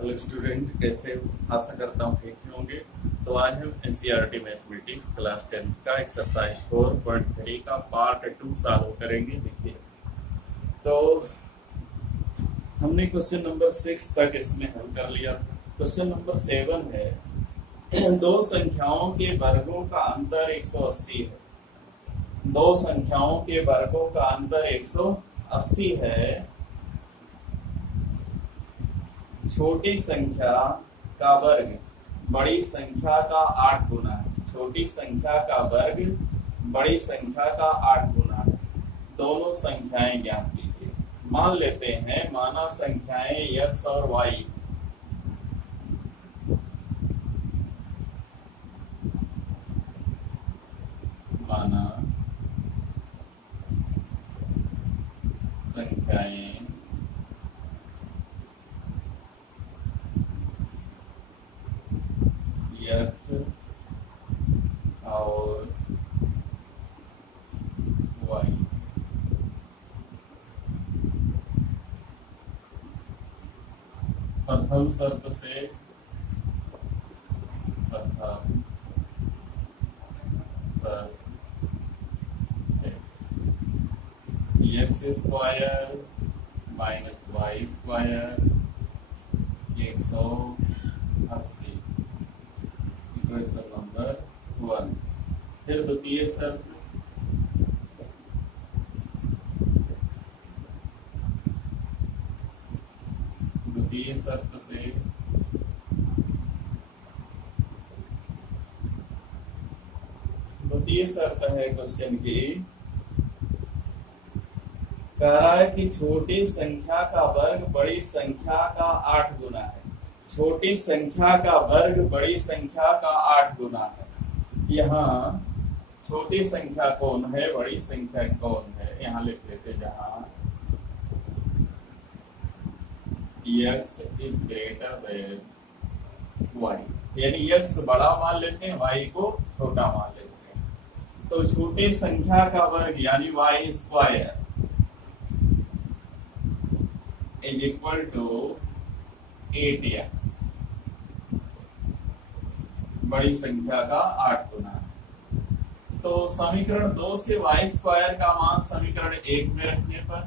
Hello student, कैसे? आशा करता हूँ ठीक ही होंगे। तो आज हम एनसीईआरटी मैथमेटिक्स क्लास 10 का एक्सरसाइज 4.3 का पार्ट 2 सॉल्व करेंगे। देखिए, तो हमने क्वेश्चन नंबर 6 तक इसमें हल कर लिया। क्वेश्चन नंबर 7 है दो संख्याओं के वर्गों का अंतर 180 है। दो संख्याओं के वर्गों का अंतर 180 है। छोटी संख्या का वर्ग बड़ी संख्या का 8 गुना है। छोटी संख्या का वर्ग बड़ी संख्या का 8 गुना है। दोनों संख्याएं ज्ञात कीजिए। मान लेते हैं माना संख्याएं x और y। माना संख्याएं x और y। प्रथम शर्त से x square minus y square 180 equation number 1। फिर द्वितीय शर्त से द्वितीय शर्त है क्वेश्चन की, कह रहा है कि छोटी संख्या का वर्ग बड़ी संख्या का 8 गुना है। छोटी संख्या का वर्ग बड़ी संख्या का 8 गुना है। यहाँ छोटी संख्या कौन है, बड़ी संख्या कौन है, यहाँ लिख लेते जहां x is greater than y, यानी x बड़ा मान लेते हैं, y को छोटा मान लेते हैं। तो छोटी संख्या का वर्ग यानी y square is equal to 8x, बड़ी संख्या का 8 गुना। तो समीकरण 2 से y स्क्वायर का मान समीकरण 1 में रखने पर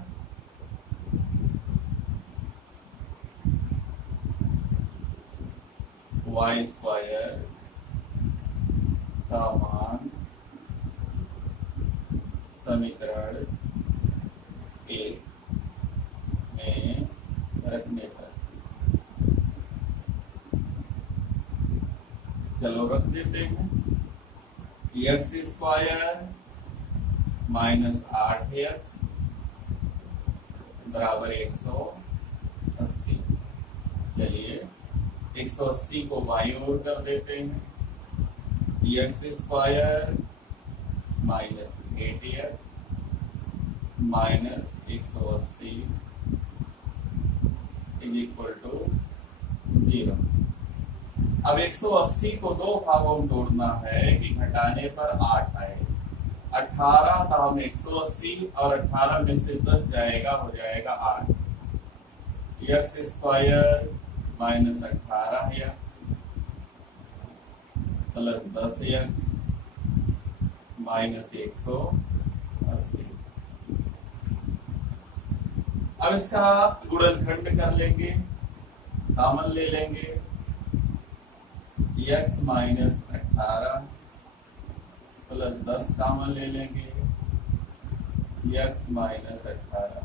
y स्क्वायर का मान समीकरण 1 में रखने पर, चलो रख देते हैं। x स्क्वायर माइनस 8x बराबर 180। चलिए 180 को बाईं ओर कर देते हैं। x square minus 8x minus 180 is equal to 0। अब 180 को दो भागों में तोड़ना है कि घटाने पर 8 आए। 18 था, हम 180 और 18 में से 10 जाएगा, हो जाएगा 8। x square minus 18x plus 10x minus 180। अब इसका गुणनखंड कर लेंगे, कॉमन ले लेंगे। x माइनस 18 प्लस 10 कॉमन ले लेंगे, x माइनस 18।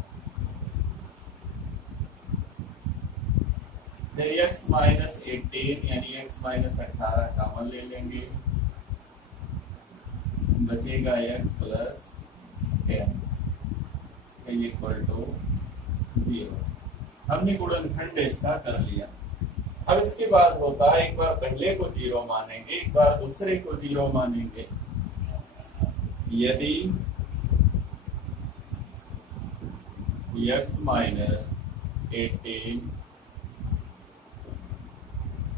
फिर x माइनस 18 यानी x माइनस 18 कॉमन ले लेंगे, बचेगा x प्लस 10 इक्वल टू 0। हमने गुणनखंड इसका कर लिया। अब इसके बाद होता है, एक बार पहले को 0 मानेंगे, एक बार दूसरे को 0 मानेंगे। यदि x माइनस 18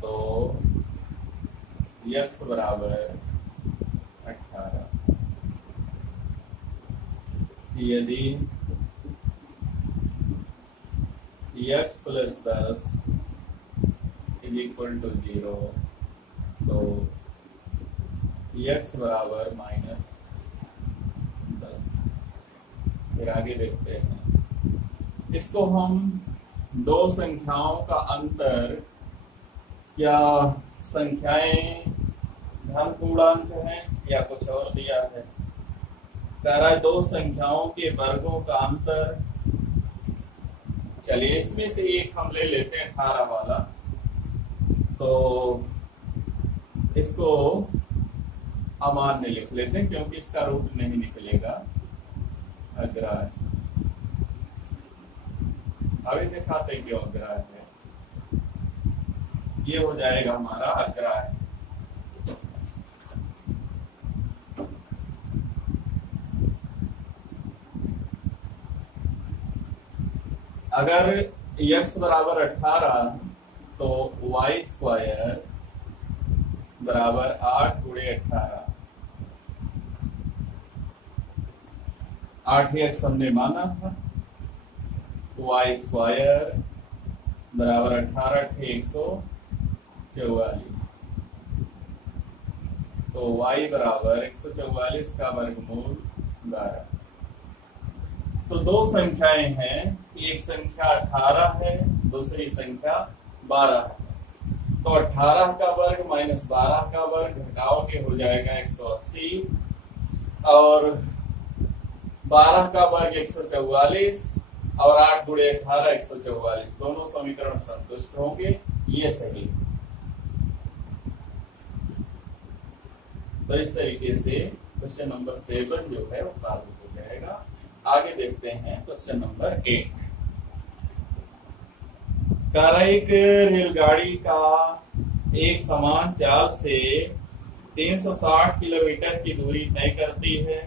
तो x बराबर 18। यदि x प्लस 10 इक्वल टू 0, तो x बराबर -10। फिर आगे देखते हैं, इसको हम दो संख्याओं का अंतर, क्या संख्याएं धन पूर्णांक हैं या कुछ और दिया है। कह रहा है दो संख्याओं के वर्गों का अंतर। चलिए इसमें से एक हम ले लेते हैं 18 वाला, तो इसको अमान्य लिख लेते हैं क्योंकि इसका रूट नहीं निकलेगा। अग्राह्य, अभी दिखाते हैं क्यों अग्राह्य है। ये हो जाएगा हमारा अग्राह्य। अगर x बराबर 18 तो y स्क्वायर बराबर 8 गुणे 18। 8 x हमने माना था, y स्क्वायर बराबर 18 144, तो y बराबर 144 का वर्गमूल 12। तो दो संख्याएं हैं, एक संख्या 18 है, दूसरी संख्या 12 है। तो 18 का वर्ग माइनस 12 का वर्ग घटाओगे हो जाएगा 180, और 12 का वर्ग 144, और 8 गुणे 18 144। दोनों समीकरण संतुष्ट होंगे, ये सही। तो इस तरीके से क्वेश्चन नंबर 7 जो है वो सॉल्व हो जाएगा। आगे देखते हैं क्वेश्चन नंबर 8। एक रेलगाड़ी का एक समान चाल से 360 किलोमीटर की दूरी तय करती है।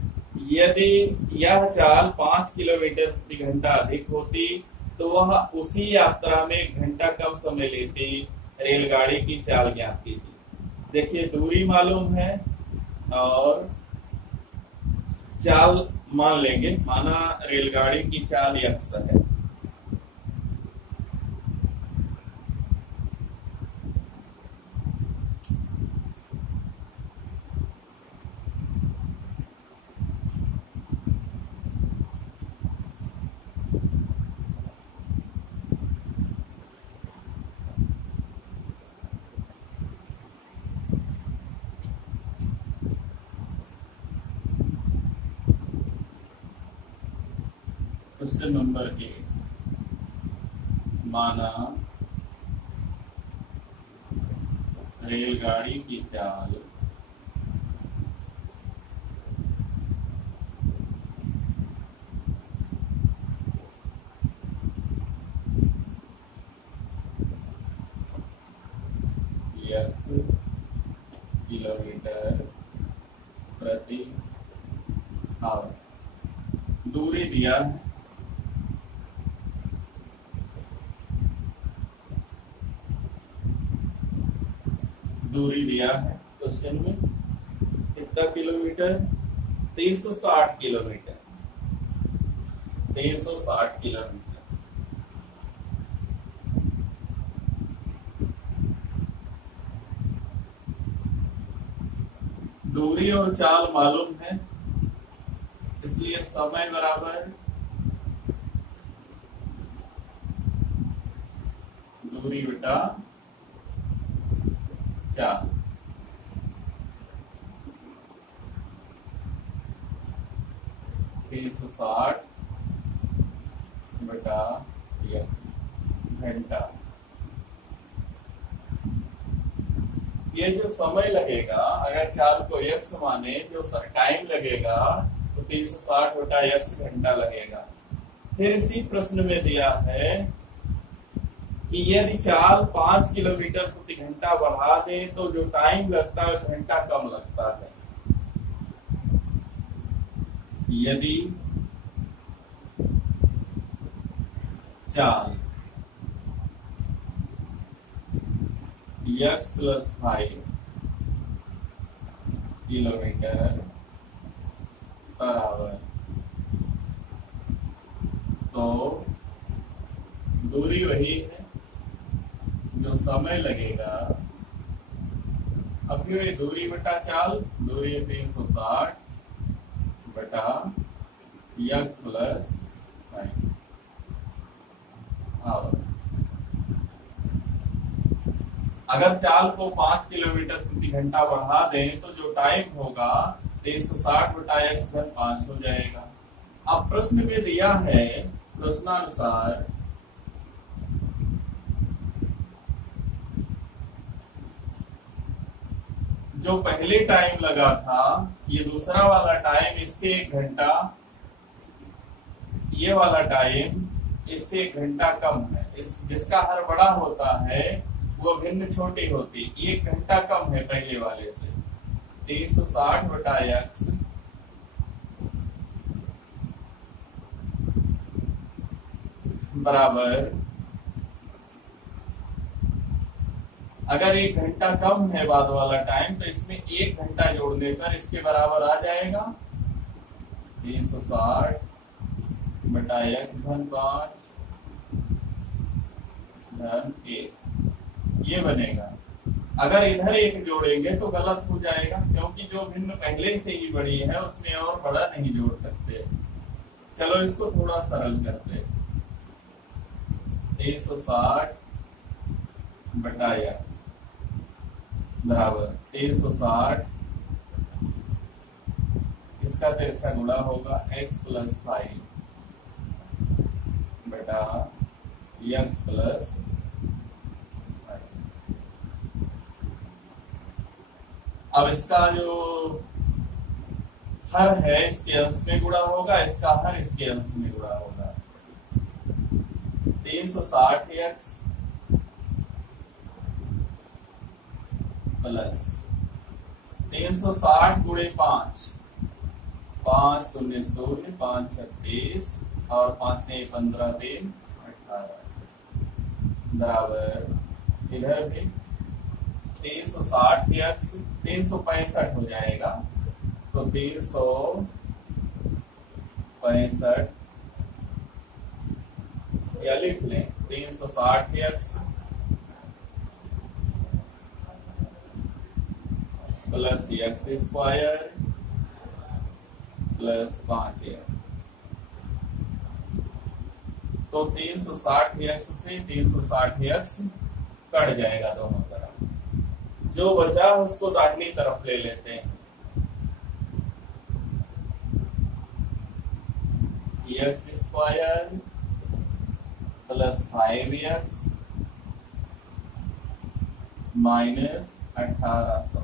यदि यह चाल 5 किलोमीटर प्रति घंटा अधिक होती तो वह उसी यात्रा में घंटा कम समय लेती। रेलगाड़ी की चाल ज्ञात कीजिए। देखिए दूरी मालूम है और चाल मान लेंगे, माना रेलगाड़ी की चाल x है। क्वेश्चन नंबर 8, माना रेलगाड़ी की चाल x किलोमीटर प्रति आवर। दूरी दिया है, दूरी दिया है क्वेश्चन में कितना किलोमीटर, 360 किलोमीटर। 360 किलोमीटर। दूरी और चाल मालूम है, इसलिए समय बराबर दूरी बटा चाल। तीन 360 बटा x घंटा। ये जो समय लगेगा, अगर चाल को x माने, जो टाइम लगेगा तो 360 बटा x घंटा लगेगा। फिर इसी प्रश्न में दिया है कि यदि चाल 5 किलोमीटर प्रति घंटा बढ़ा दे तो जो टाइम लगता है घंटा कम लगता है। यदि चाल x + 5 किलोमीटर पर आवर, तो दूरी वही है, जो समय लगेगा, अब ये दूरी बटा चाल, दूरी है 360 बटा यक्स प्लस 9। अगर चाल को 5 किलोमीटर प्रति घंटा बढ़ा दें तो जो टाइम होगा 360 बटा एक्स घन 5 हो जाएगा। अब प्रश्न में दिया है प्रश्नानुसार जो पहले टाइम लगा था, ये दूसरा वाला टाइम इससे 1 घंटा, ये वाला टाइम इससे 1 घंटा कम है। जिसका हर बड़ा होता है वो भिन्न छोटी होती, 1 घंटा कम है पहले वाले से। 360 बटा एक्स बराबर, अगर 1 घंटा कम है बाद वाला टाइम तो इसमें 1 घंटा जोड़ने पर इसके बराबर आ जाएगा 360 बटा एक्स धन 5 धन 1, ये बनेगा। अगर इधर 1 जोड़ेंगे तो गलत हो जाएगा, क्योंकि जो भिन्न पहले से ही बड़ी है उसमें और बड़ा नहीं जोड़ सकते। चलो इसको थोड़ा सरल करते। 360 बटा एक्स बराबर 360, इसका तिरछा गुणा होगा x प्लस 5 बटा x प्लस 5। अब इसका जो हर है इसके अंश में गुणा होगा, इसका हर इसके अंश में गुणा होगा। 360x प्लस 360 गुणे 5, 5 0 0 5 36 और 5 ने 15 3 18 बराबर इधर भी 360x 365 हो जाएगा, तो 365 या लिख लें 360x plus x square plus 5x, तो 360x से 360x कट जाएगा दोनों तरफ। जो बचा उसको दाहिनी तरफ ले लेते हैं। X square plus 5x minus 1800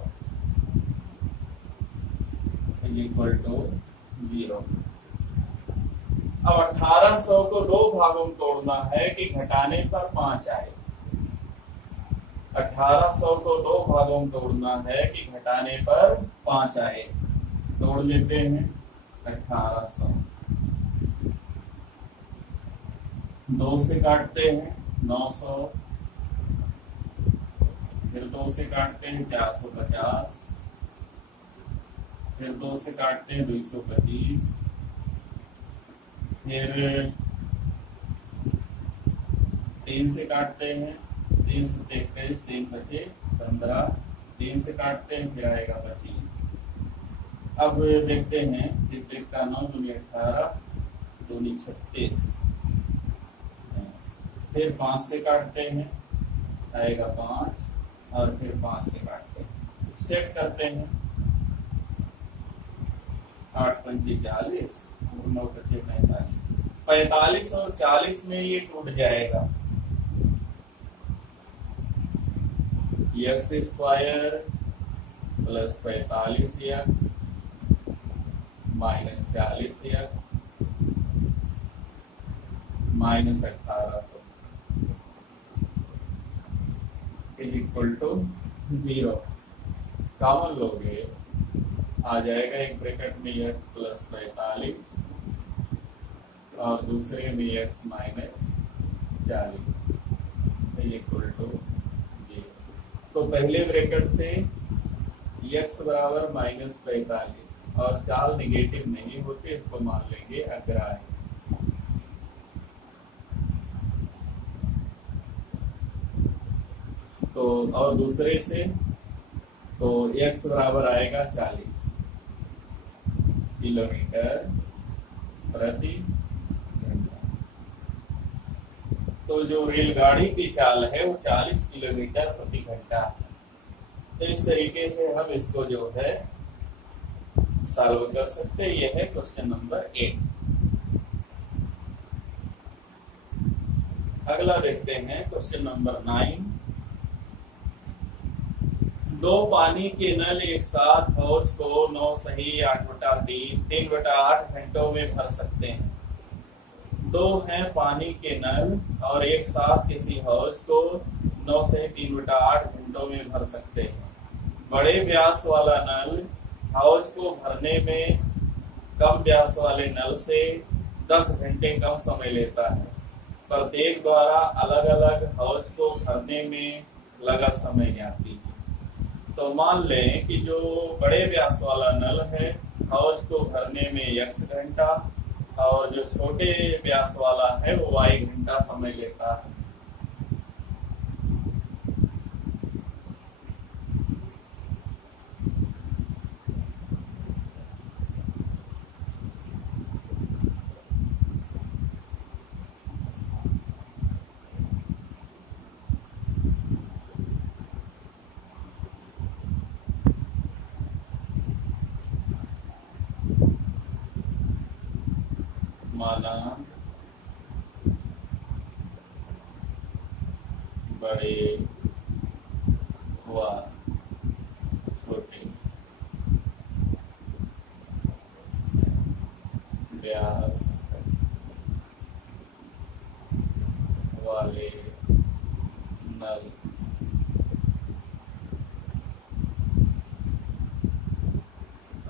equal to 0। अब 1800 को 2 भागों में तोड़ना है कि घटाने पर 5 आए। 1800 को 2 भागों में तोड़ना है कि घटाने पर 5 आए। तोड़ लेते हैं। 1800 2 से काटते हैं 900, फिर 2 से काटते हैं 450, फिर 2 से काटते हैं 225, फिर 3 से काटते हैं 3 से 23, 3 बचे 15, 3 से काटते हैं फिर आएगा 25। अब देखते हैं 3 का 9 दूनी 18 दूनी 36, फिर 5 से काटते हैं आएगा 5 और फिर 5 से काटते हैं, सेट करते हैं 8 पंचे 40 और 9 बचे 45, 45 और 40 में ये टूट जाएगा। X square plus 45x minus 40x minus 1800 equal to 0। Common लोगे आ जाएगा, एक ब्रैकेट में x प्लस 45 और दूसरे में x माइनस 40 इक्वल टू 0। तो पहले ब्रैकेट से x बराबर माइनस 45 और चाल निगेटिव नहीं होती, इसको मान लेंगे अग्राह्य। तो और दूसरे से तो x बराबर आएगा 40 किलोमीटर प्रति घंटा। तो जो रेलगाड़ी की चाल है वो 40 किलोमीटर प्रति घंटा है। तो इस तरीके से हम इसको जो है सॉल्व कर सकते हैं। यह है क्वेश्चन नंबर 8। अगला देखते हैं क्वेश्चन नंबर 9। दो पानी के नल एक साथ हौज को 9 सही 8/3 3/8 घंटों में भर सकते हैं। दो हैं पानी के नल और एक साथ किसी हौज को 9 सही 3/8 घंटों में भर सकते हैं। बड़े व्यास वाला नल हौज को भरने में कम व्यास वाले नल से 10 घंटे कम समय लेता है। प्रत्येक द्वारा अलग अलग हौज को भरने में लगा समय ज्ञाती है। तो मान लें कि जो बड़े व्यास वाला नल है हौज को भरने में x घंटा और जो छोटे व्यास वाला है वो y घंटा समय लेता है। माना बड़े व छोटे व्यास वाले नल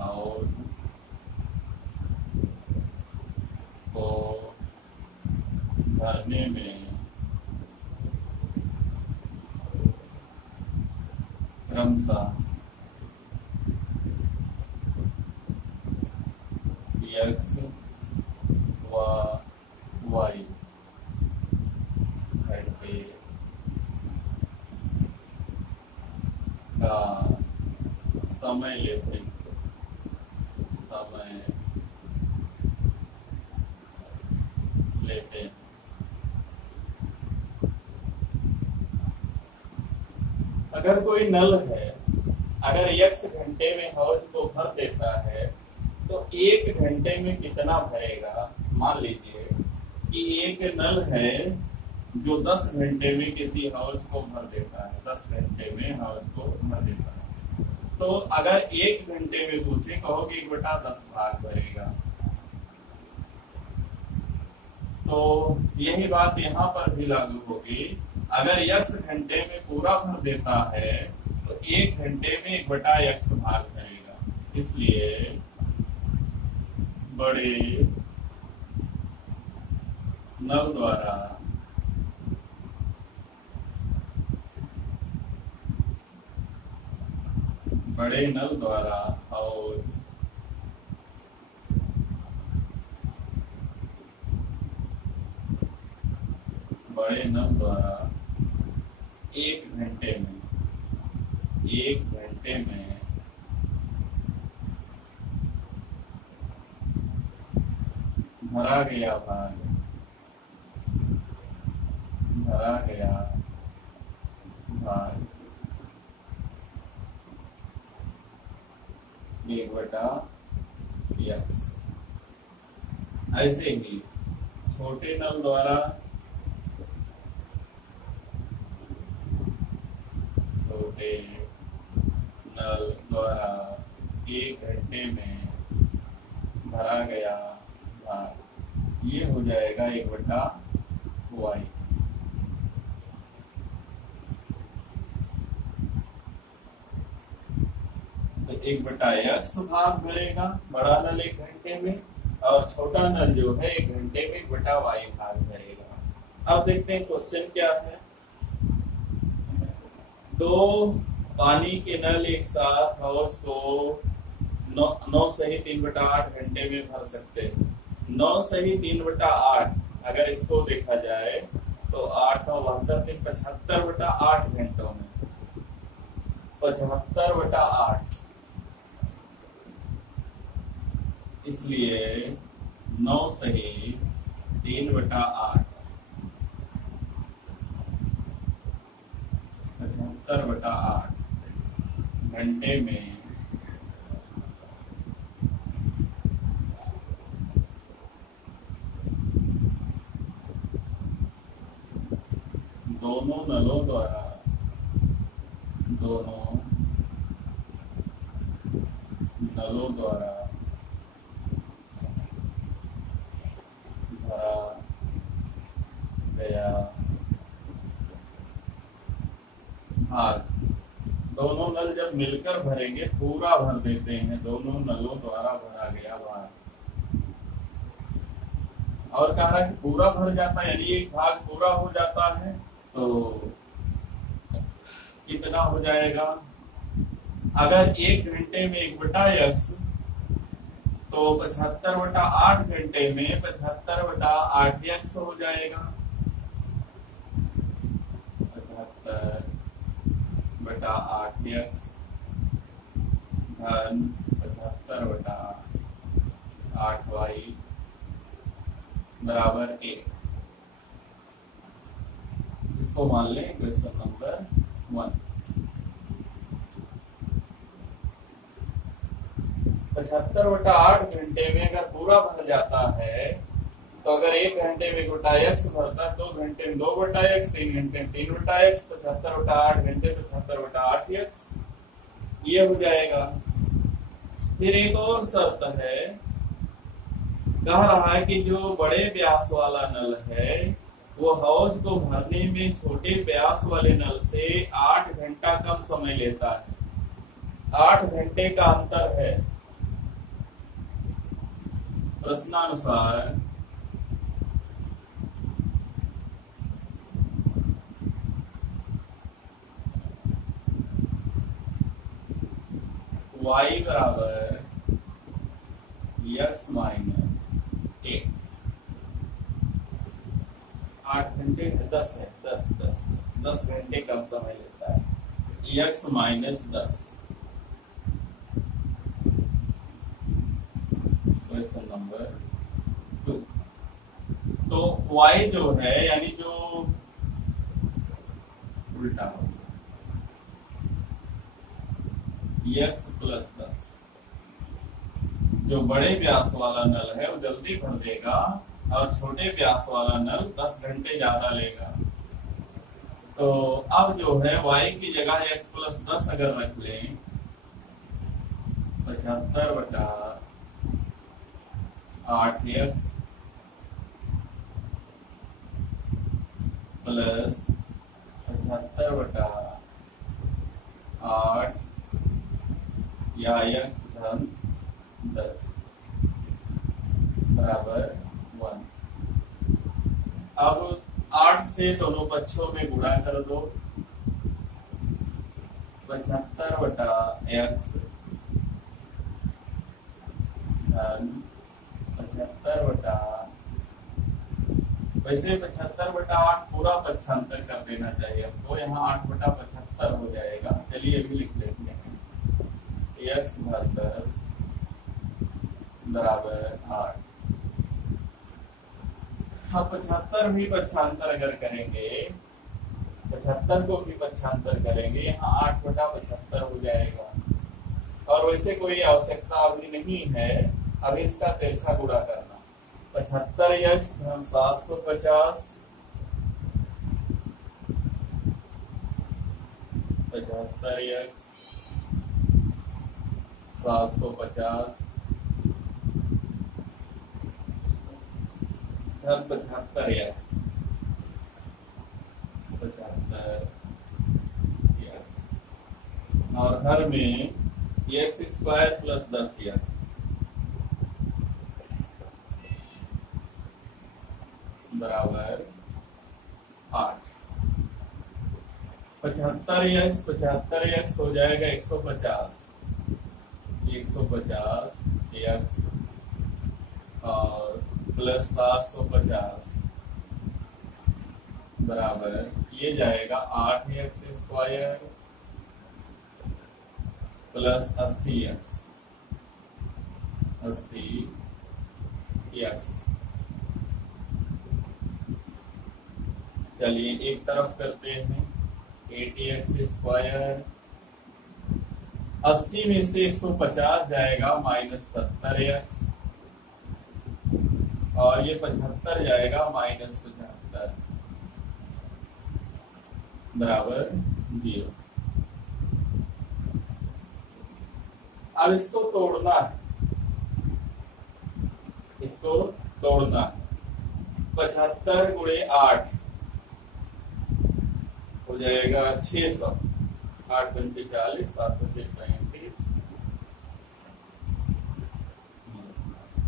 और को भरने में क्रमशः x व y घंटे का समय लेते हैं। अगर कोई नल है, अगर x घंटे में हौज को भर देता है तो 1 घंटे में कितना भरेगा। मान लीजिए कि एक नल है जो 10 घंटे में किसी हौज को भर देता है, 10 घंटे में हौज को भर देता है। तो अगर 1 घंटे में पूछे कहोगे 1/10 भाग भरेगा। तो यही बात यहाँ पर भी लागू होगी। अगर x घंटे में पूरा भर देता है तो 1 घंटे में 1/x भाग करेगा। इसलिए बड़े नल द्वारा और बड़े नल द्वारा 1 घंटे में भरा गया भाग 1/x। ऐसे ही छोटे नल द्वारा नल द्वारा 1 घंटे में भरा गया भाग, ये हो जाएगा 1/y। तो 1/x भाग भरेगा बड़ा नल 1 घंटे में, और छोटा नल जो है 1 घंटे में 1/y भाग भरेगा। अब देखते हैं क्वेश्चन क्या है। दो पानी के नल एक साथ हौज को 9 सही 3/8 घंटे में भर सकते हैं। 9 सही 3/8 अगर इसको देखा जाए तो 8 और 72 75/8 घंटों में। 75/8, इसलिए 9 सही 3/8, 75/8 घंटे में दोनों नलों द्वारा भरा गया भाग। दोनों नल जब मिलकर भरेंगे पूरा भर देते हैं, दोनों नलों द्वारा भरा गया भाग। और कह रहा है कि पूरा भर जाता है, यानी एक भाग पूरा हो जाता है तो कितना हो जाएगा? अगर 1 घंटे में 1/x तो 75/8 घंटे में 75/8x हो जाएगा। 75/8x धन 75/8y बराबर 1। इसको मान लें क्वेश्चन नंबर 1। 75/8 घंटे में अगर पूरा भर जाता है तो अगर 1 घंटे में 1/x भरता, 2 घंटे में 2/x, 3 घंटे में 3/x, 75/8 घंटे 75/8x ये हो जाएगा। फिर एक और शर्त है, कह रहा है कि जो बड़े व्यास वाला नल है वो हौज को भरने में छोटे व्यास वाले नल से 8 घंटा कम समय लेता है। 8 घंटे का अंतर है। प्रश्नानुसार y बराबर x माइनस 1। 8 घंटे 10 है, 10 घंटे कम समय लेता है। x minus 10। Question number 2। तो y जो है यानी जो उल्टा हो x प्लस 10, जो बड़े व्यास वाला नल है वो जल्दी भर देगा और छोटे व्यास वाला नल 10 घंटे ज्यादा लेगा। तो अब जो है y की जगह x प्लस 10 अगर रख लें, 75/8x प्लस 75/8 या x धन 10 बराबर 1। अब 8 से दोनों पक्षों में गुणा कर दो। 75/x धन 75/8, वैसे 75/8 पूरा पक्षांतर कर देना चाहिए हमको, यहाँ 8/75 हो जाएगा। चलिए अभी लिख लेते हैं। x घन 10 बराबर 8। हम 75 भी पक्षांतर अगर करेंगे, 75 को भी पक्षांतर करेंगे, यहाँ 8/75 हो जाएगा। और वैसे कोई आवश्यकता अभी नहीं है, अभी इसका तिरछा गुणा करना। 75x धन 750, 75x 750 धन 75x 75x और हर में x स्क्वायर प्लस 10x बराबर 8। 75x हो जाएगा 150 x और प्लस 750 बराबर ये जाएगा 8x square plus 80x 80x। चलिए एक तरफ करते हैं 80x²। 80 में से 150 जाएगा -70x, और ये 75 जाएगा -75 बराबर 0। अब इसको तोड़ना है, इसको तोड़ना है। 75 गुणे 8 हो जाएगा 600। 8 पंचे 40, 7 पंचे 35,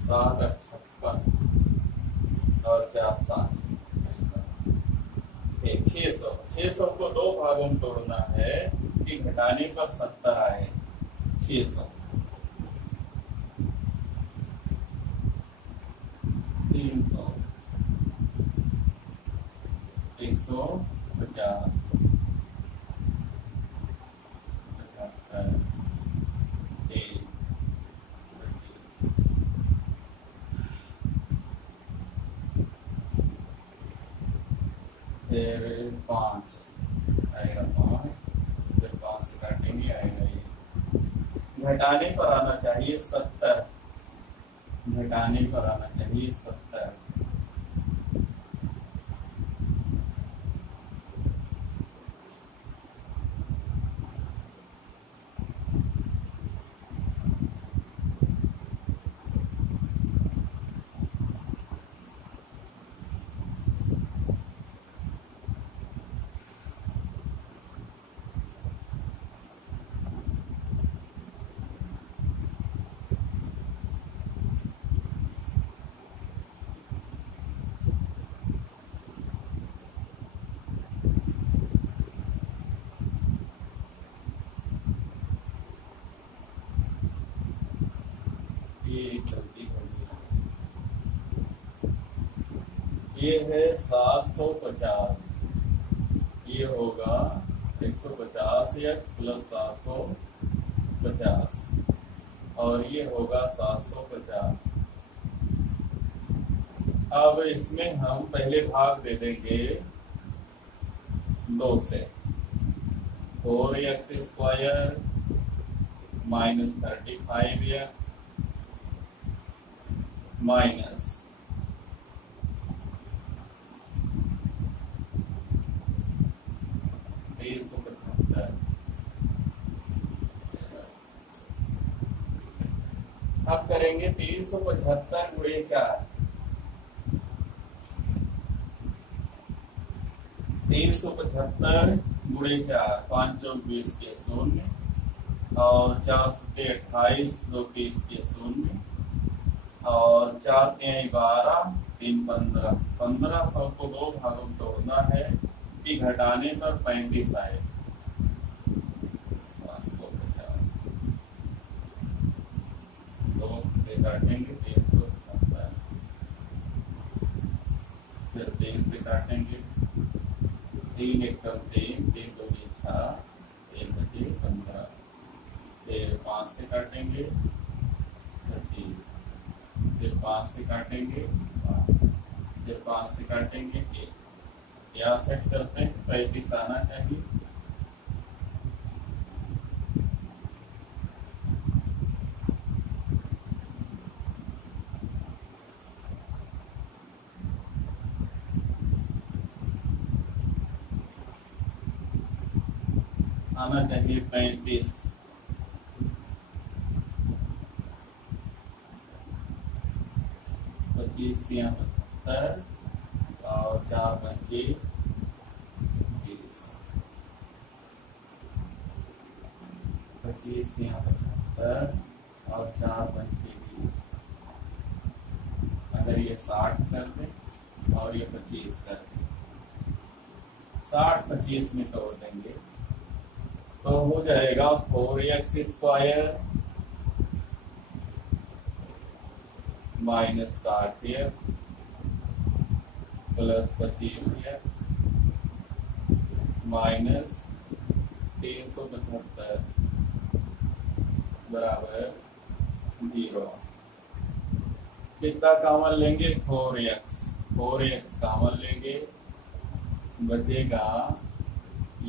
7 8 56 और 4 7 600। 600 को 2 भागों में तोड़ना है कि घटाने पर 70 आए। 600 300 150 5 आएगा 5, फिर 5 से काटेंगे आएगा ये। घटाने पर आना चाहिए 70, घटाने पर आना चाहिए 70। गलती हो गई। ये है 750, ये होगा 150x प्लस 750, और ये होगा 750। अब इसमें हम पहले भाग दे देंगे 2 से। 4x² minus 35x minus 375। अब करेंगे 375 गुणे 4। 375 गुणे 4, 5 चौक 20 के 0, और 4 सत्ते 28, 2 के 0, और 4 3 12, 3 15। 1500 को 2 भागों में तोड़ना है कि घटाने पर 35 आए। 750 2 से काटेंगे 375, फिर 3 से काटेंगे 3 1 3, 3 2 6, 3 5 15, फिर 5 से काटेंगे 25, फिर 5 से काटेंगे 5, फिर 5 से काटेंगे 1। यहाँ सेट करते हैं 35 आना चाहिए। आना चाहिए 35। 25 यहाँ 75, और 4 पंचे 20। 25 यहाँ 75, और 4 पंचे 20। अगर ये 60 कर दे और ये 25 कर दे, 60 25 में तोड़ देंगे तो हो जाएगा 4x² minus 60x plus 25x minus 375। बराबर 0। कितना कॉमन लेंगे? 4x। 4x कॉमन लेंगे, बचेगा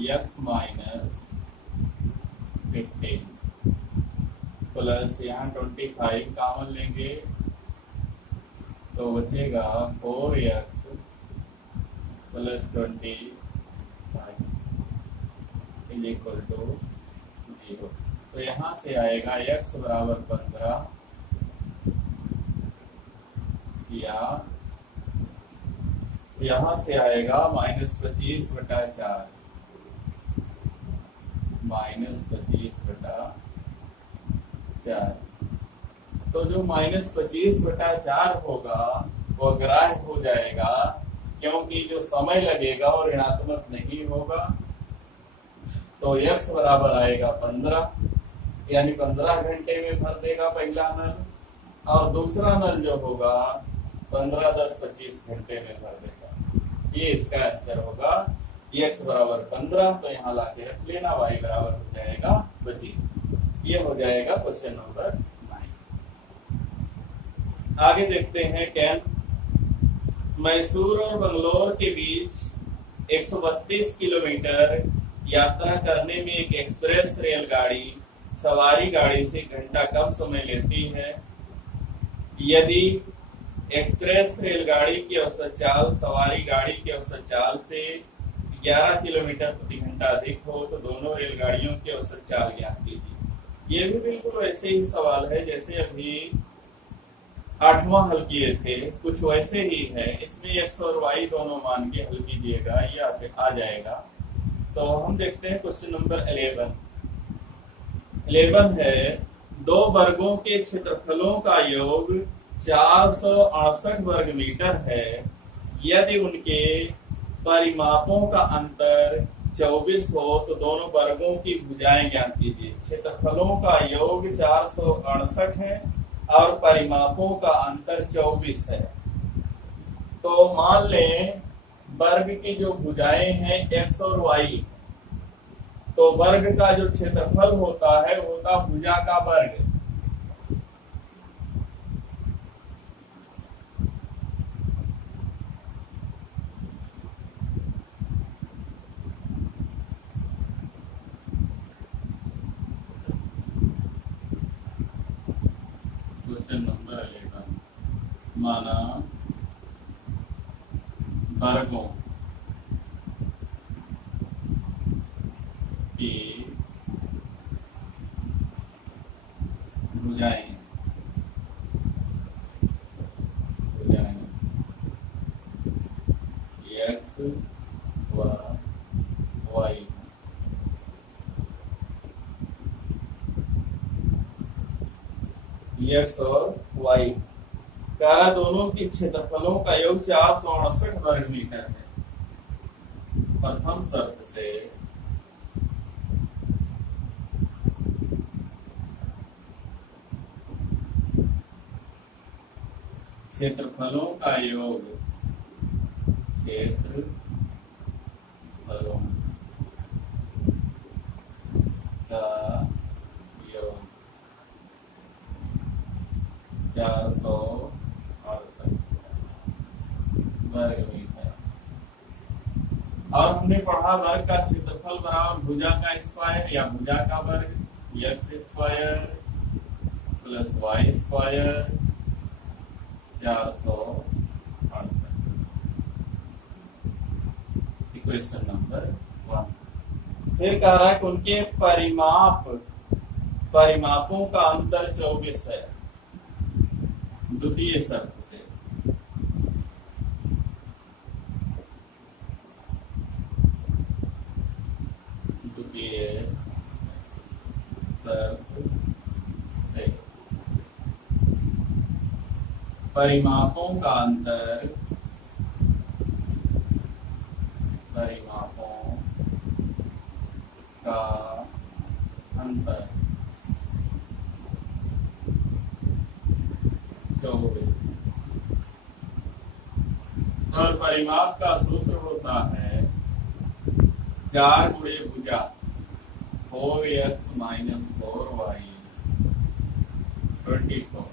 x माइनस 15 प्लस यहाँ 25 कॉमन लेंगे तो बचेगा 4x plus 25 is equal to 0। तो यहाँ से आएगा x बराबर 15 या यहाँ से आएगा -25/4 -25/4। तो जो -25/4 होगा वो ग्राह्य हो जाएगा, क्योंकि जो समय लगेगा वो ऋणात्मक नहीं होगा। तो x बराबर आएगा 15, यानी 15 घंटे में भर देगा पहला नल, और दूसरा नल जो होगा 15, 10, 25 घंटे में भर देगा। ये इसका आंसर होगा। x बराबर 15 तो यहाँ लाके रख लेना, y बराबर हो जाएगा 25। ये हो जाएगा क्वेश्चन नंबर 9। आगे देखते हैं 10। मैसूर और बंगलोर के बीच 132 किलोमीटर यात्रा करने में एक एक्सप्रेस रेलगाड़ी सवारी गाड़ी से घंटा कम समय लेती है। यदि एक्सप्रेस रेलगाड़ी की औसत चाल सवारी गाड़ी की औसत चाल से 11 किलोमीटर प्रति घंटा अधिक हो तो दोनों रेलगाड़ियों की औसत चाल ज्ञात कीजिए। ये भी बिल्कुल वैसे ही सवाल है जैसे अभी 8वां हल किए थे, कुछ वैसे ही है। इसमें x और y दोनों मान के हल कीजिएगा, या आ जाएगा। तो हम देखते हैं क्वेश्चन नंबर 11 है, दो वर्गों के क्षेत्रफलों का योग 468 वर्ग मीटर है। यदि उनके परिमापों का अंतर 24 हो तो दोनों वर्गों की भुजाएं ज्ञात कीजिए। क्षेत्रफलों का योग 468 है और परिमापों का अंतर 24 है। तो मान लें वर्ग की जो भुजाएं हैं x और y, तो वर्ग का जो क्षेत्रफल होता है होता भुजा का वर्ग। क्वेश्चन नंबर 11, माना वर्गों की भुजाएं x व y। x और y कारा दोनों के क्षेत्रफलों का योग 468 वर्ग मीटर है। प्रथम शर्त से क्षेत्रफलों का योग का योग 468 वर्ग मीटर। और हमने पढ़ा वर्ग का क्षेत्रफल बराबर भुजा का स्क्वायर या भुजा का वर्ग, x square plus y square 468। Equation number 1। फिर कह रहा है कि उनके परिमापों का अंतर 24 है। द्वितीय शर्त से परिमापों का अंतर 24। और परिमाप का सूत्र होता है 4 गुणे भुजा 4x - 4y 24।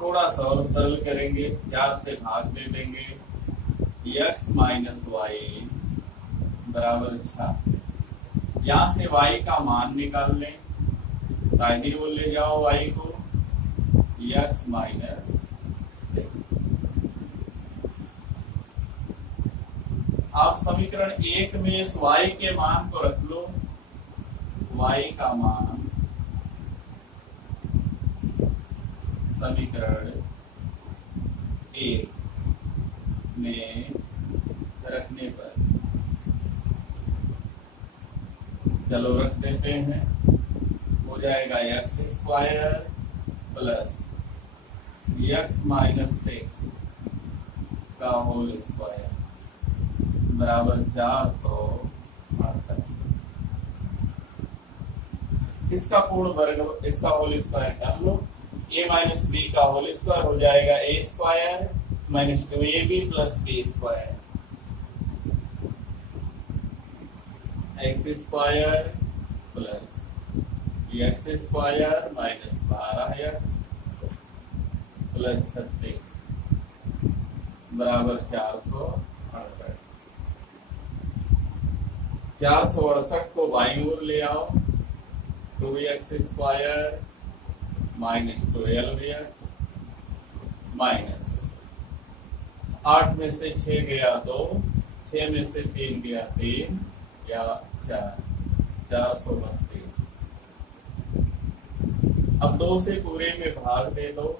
थोड़ा सा और सरल करेंगे, 4 से भाग दे देंगे, x माइनस वाई बराबर 6। यहां से y का मान निकाल लें, दाहिनी ओर ले जाओ y को, x माइनस 6। आप समीकरण 1 में इस y के मान को रख लो, y का मान समीकरण 1 में रखने पर, चलो रख देते हैं, हो जाएगा x square plus x minus 6 का होल स्क्वायर बराबर 468। इसका पूर्ण वर्ग, इसका होल स्क्वायर कर लो, a माइनस बी का होल स्क्वायर हो जाएगा a square minus 2ab plus b square, x square plus x square minus 12x plus 36 बराबर 468। 468 को बाईं ओर ले आओ, 2x square minus 12x minus 8 में से 6 गया 2, 6 में से 3 गया 3 या 4, 432। अब 2 से पूरे में भाग दे दो,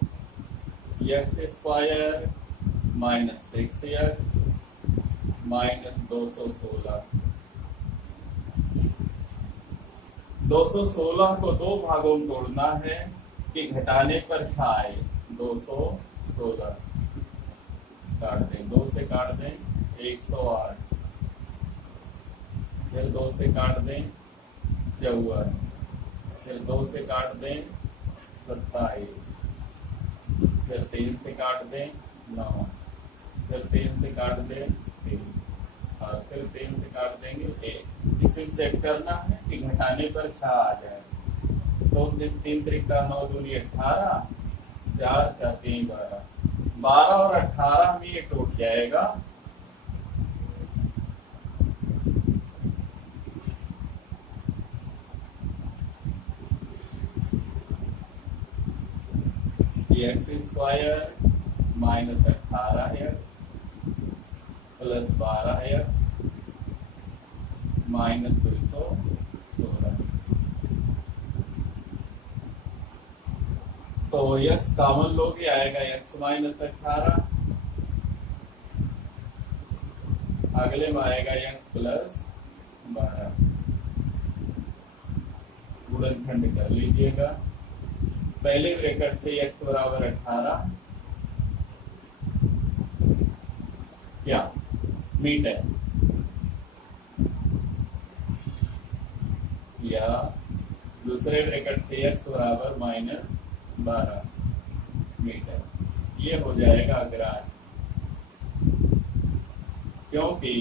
x square minus 6x minus 216। 216 को 2 भागों में तोड़ना है कि घटाने पर क्या आए, 216 काट दें, 2 से काट दें 108, फिर 2 से काट दें 54, फिर 2 से काट दें 27, फिर 3 से काट दें 9, फिर 3 से काट दें 3 और फिर 3 से काट देंगे 1। इसे सेट करना है कि घटाने पर 6 आ जाए, तो 3 त्रिका 9 दूनी 18, 4 का 3 12, 12 और 18 में ये टूट जाएगा। X square minus 18x plus 12x minus 216। तो x कॉमन लोगे आएगा x माइनस 18, अगले में आएगा x प्लस 12। गुणनखंड कर लीजिएगा, पहले ब्रैकेट से x बराबर 18 क्या मीटर, या दूसरे ब्रैकेट से x बराबर माइनस 12 मीटर, ये हो जाएगा अग्राह्य, क्योंकि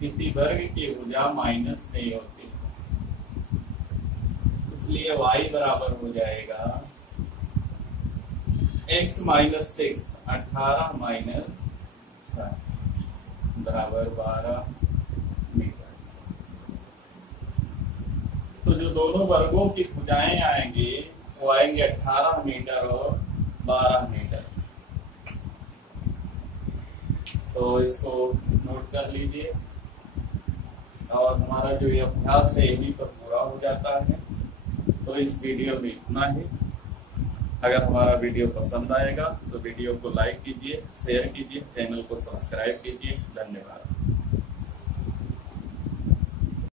किसी वर्ग की भुजा माइनस नहीं होती, इसलिए y बराबर हो जाएगा x माइनस 6, 18 माइनस 6 बराबर 12 मीटर। तो जो दोनों वर्गों की भुजाएं आएंगी वो आएंगे 18 मीटर और 12 मीटर। तो इसको नोट कर लीजिए, और हमारा जो ये अभ्यास है यही पर पूरा हो जाता है। तो इस वीडियो में इतना ही। अगर हमारा वीडियो पसंद आएगा तो वीडियो को लाइक कीजिए, शेयर कीजिए, चैनल को सब्सक्राइब कीजिए। धन्यवाद।